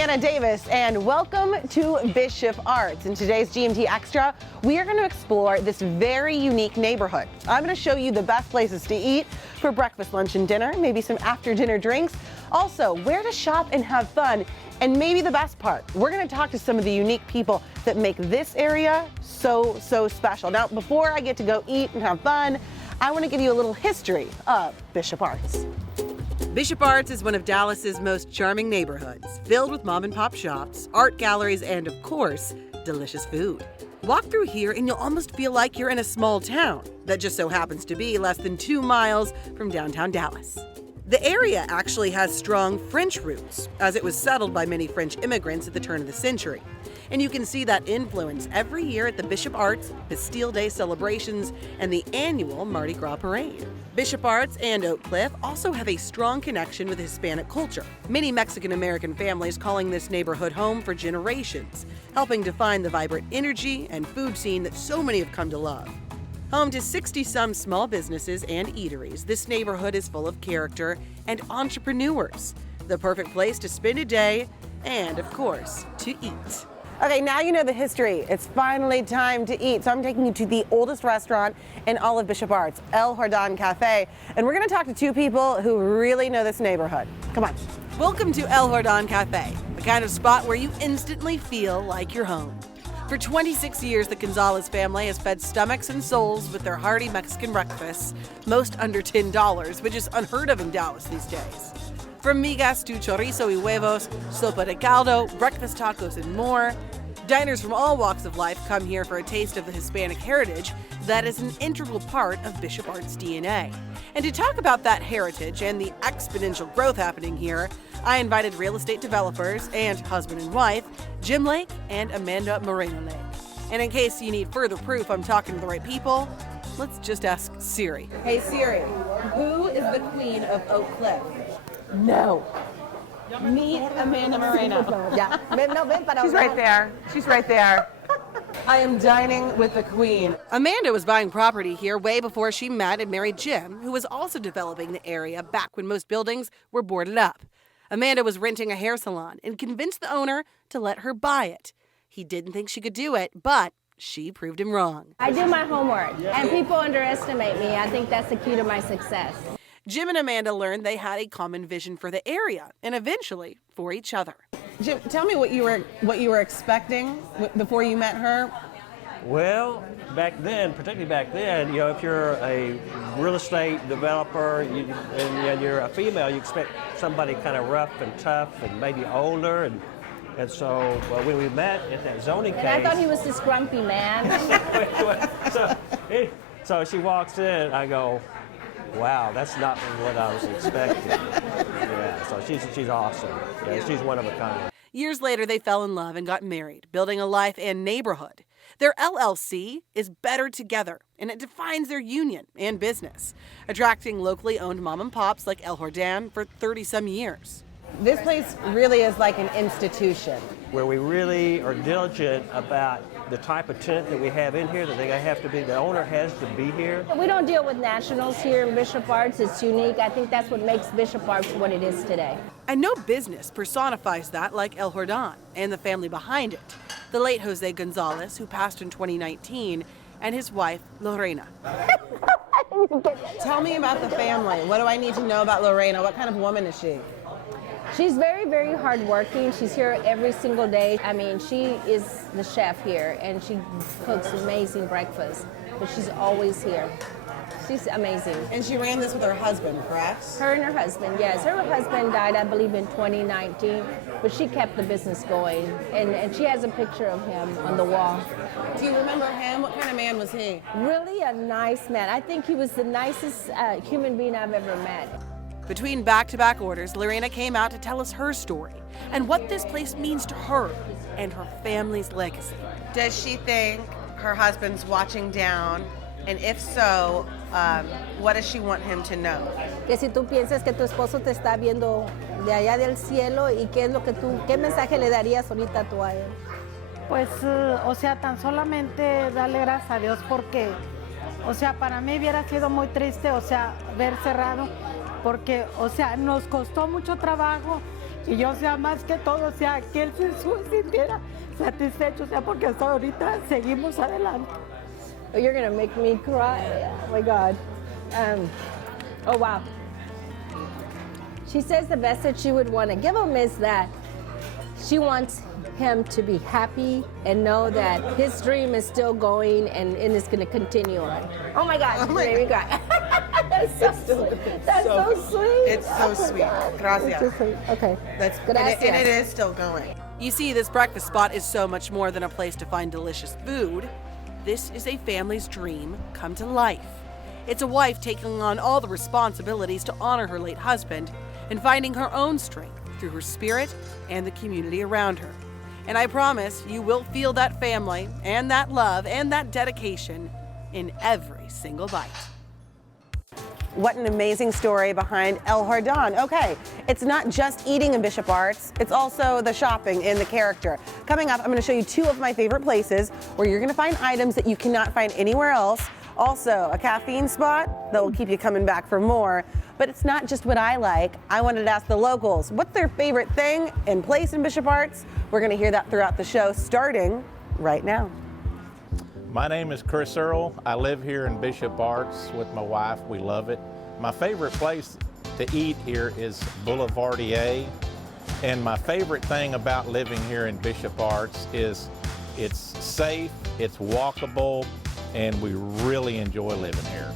Hannah Davis, and welcome to Bishop Arts. In today's GMT Extra, we are going to explore this very unique neighborhood. I'm going to show you the best places to eat for breakfast, lunch, and dinner, maybe some after-dinner drinks. Also, where to shop and have fun, and maybe the best part, we're going to talk to some of the unique people that make this area so special. Now, before I get to go eat and have fun, I want to give you a little history of Bishop Arts. Bishop Arts is one of Dallas's most charming neighborhoods, filled with mom and pop shops, art galleries, and of course, delicious food. Walk through here and you'll almost feel like you're in a small town that just so happens to be less than 2 miles from downtown Dallas. The area actually has strong French roots, as it was settled by many French immigrants at the turn of the century. And you can see that influence every year at the Bishop Arts Bastille Day celebrations and the annual Mardi Gras parade. Bishop Arts and Oak Cliff also have a strong connection with Hispanic culture. Many Mexican-American families calling this neighborhood home for generations, helping define the vibrant energy and food scene that so many have come to love. Home to 60-some small businesses and eateries, this neighborhood is full of character and entrepreneurs. The perfect place to spend a day and, of course, to eat. Okay, now you know the history. It's finally time to eat. So I'm taking you to the oldest restaurant in all of Bishop Arts, El Jordán Cafe. And we're going to talk to 2 people who really know this neighborhood. Come on. Welcome to El Jordán Cafe, the kind of spot where you instantly feel like you're home. For 26 years, the Gonzalez family has fed stomachs and souls with their hearty Mexican breakfasts, most under $10, which is unheard of in Dallas these days. From migas to chorizo y huevos, sopa de caldo, breakfast tacos, and more, diners from all walks of life come here for a taste of the Hispanic heritage that is an integral part of Bishop Arts' DNA. And to talk about that heritage and the exponential growth happening here, I invited real estate developers and husband and wife, Jim Lake and Amanda Moreno Lake. And in case you need further proof I'm talking to the right people, let's just ask Siri. Hey Siri, who is the queen of Oak Cliff? No. Meet Amanda Moreno. She's right there. She's right there. I am dining with the queen. Amanda was buying property here way before she met and married Jim, who was also developing the area back when most buildings were boarded up. Amanda was renting a hair salon and convinced the owner to let her buy it. He didn't think she could do it, but she proved him wrong. I do my homework, and people underestimate me. I think that's the key to my success. Jim and Amanda learned they had a common vision for the area and eventually for each other. Jim, tell me what you were expecting before you met her. Well, back then, particularly back then, if you're a real estate developer and you're a female, you expect somebody kind of rough and tough and maybe older. And so when we met at that zoning case... And I thought he was this grumpy man. So she walks in, I go, wow, that's not what I was expecting. Yeah, so she's awesome. Yeah, she's one of a kind. Years later, they fell in love and got married, building a life and neighborhood. Their LLC is Better Together, and it defines their union and business, attracting locally owned mom and pops like El Jordán for 30-some years. This place really is like an institution. Where we really are diligent about the type of tenant that we have in here, that they have to be, the owner has to be here. We don't deal with nationals here in Bishop Arts. It's unique. I think that's what makes Bishop Arts what it is today. And no business personifies that like El Jordán and the family behind it. The late Jose Gonzalez, who passed in 2019, and his wife, Lorena. Tell me about the family. What do I need to know about Lorena? What kind of woman is she? She's very, very hardworking. She's here every single day. I mean, she is the chef here, and she cooks amazing breakfast, but she's always here. She's amazing. And she ran this with her husband, correct? Her and her husband, yes. Her husband died, I believe, in 2019, but she kept the business going, and she has a picture of him on the wall. Do you remember him? What kind of man was he? Really a nice man. I think he was the nicest human being I've ever met. Between back-to-back orders, Lorena came out to tell us her story and what this place means to her and her family's legacy. Does she think her husband's watching down? And if so, what does she want him to know? Que si tú piensas que tu esposo te está viendo de allá del cielo y qué mensaje le darías ahorita tú a él? Pues, o sea, tan solamente darle gracias a Dios porque, o sea, para mí hubiera sido muy triste, o sea, ver cerrado, porque, o sea, nos costó mucho trabajo Y yo sea más que todo, sea que él se sintiera satisfecho, sea porque hasta ahorita seguimos adelante. Oh, you're gonna make me cry. Oh my God. Oh wow. She says the best that she would want to give him is that she wants him to be happy and know that his dream is still going and is going to continue on. Oh my God, she made me cry. That's so sweet. It's so sweet. Gracias. Okay. And it is still going. You see, this breakfast spot is so much more than a place to find delicious food. This is a family's dream come to life. It's a wife taking on all the responsibilities to honor her late husband and finding her own strength through her spirit and the community around her. And I promise you will feel that family and that love and that dedication in every single bite. What an amazing story behind El Jardin. Okay, it's not just eating in Bishop Arts, it's also the shopping and the character. Coming up, I'm gonna show you two of my favorite places where you're gonna find items that you cannot find anywhere else. Also, a caffeine spot that will keep you coming back for more. But it's not just what I like. I wanted to ask the locals, what's their favorite thing and place in Bishop Arts? We're gonna hear that throughout the show, starting right now. My name is Chris Earl. I live here in Bishop Arts with my wife. We love it. My favorite place to eat here is Boulevardier. And my favorite thing about living here in Bishop Arts is it's safe, it's walkable, and we really enjoy living here.